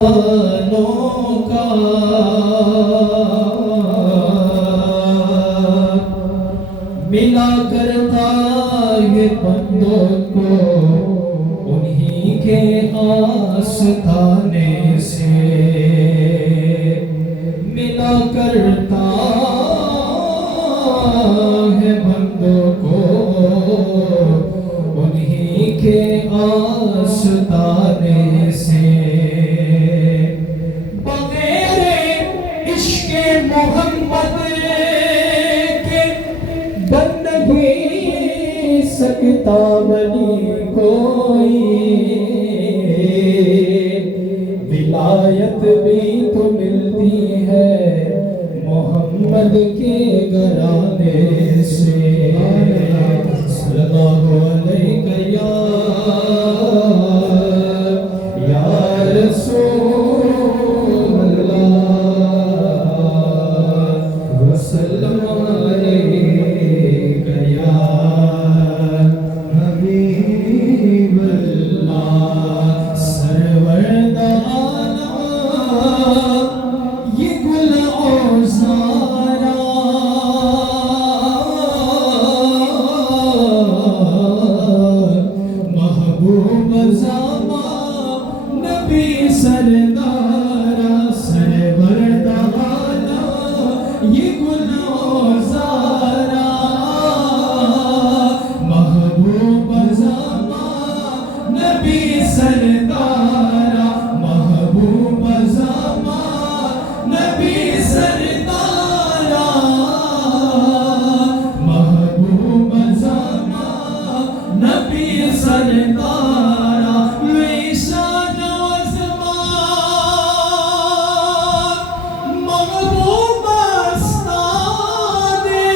کا ملا کرتا یہ بندوں کو انہی کے آستانے سے ملا کرتا ہے بندوں کو انہی کے آستانے سے محمد کے بن نہیں سکتا ولی کوئی ولایت بھی تو ملتی ہے محمد کے گھرانے سے صلی اللہ علیہ یا رسول اللہ وسلم علیک یا حبیب اللہ سرور عالم یہ گل اوزارا محبوب زمان نبی سردارا سرور عالم یہ گل اوزارا محبوب زمان نبی سردارا محبوب زمان نبی سردارا محبوب زمان نبی سردارا ویشان وزمان محبوب استانے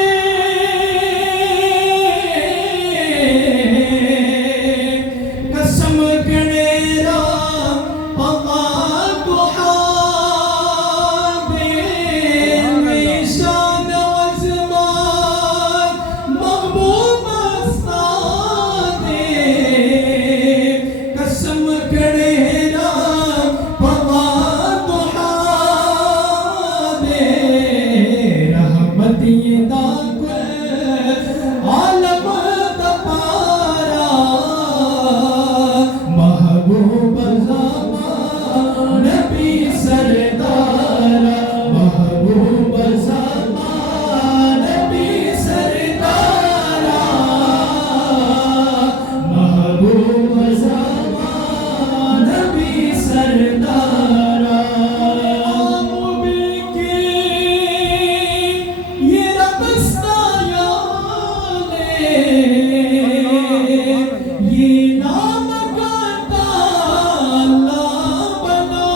قسم گڑیرا پما دعانے ویشان وزمان محبوب استانے قسم گڑیرا پما دعانے رحمتی دا کل عالم دا پارا محبوب زمان نبی سردارا محبوب زمان نبی سردارا محبوب زمان نبی سردارا مبکی یہ ربستہ یہ نام کا تالا بنا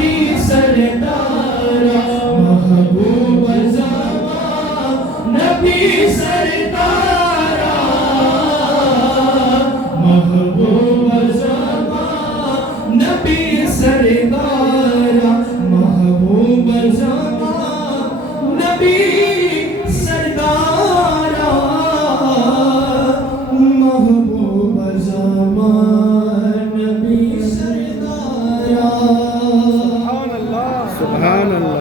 نبی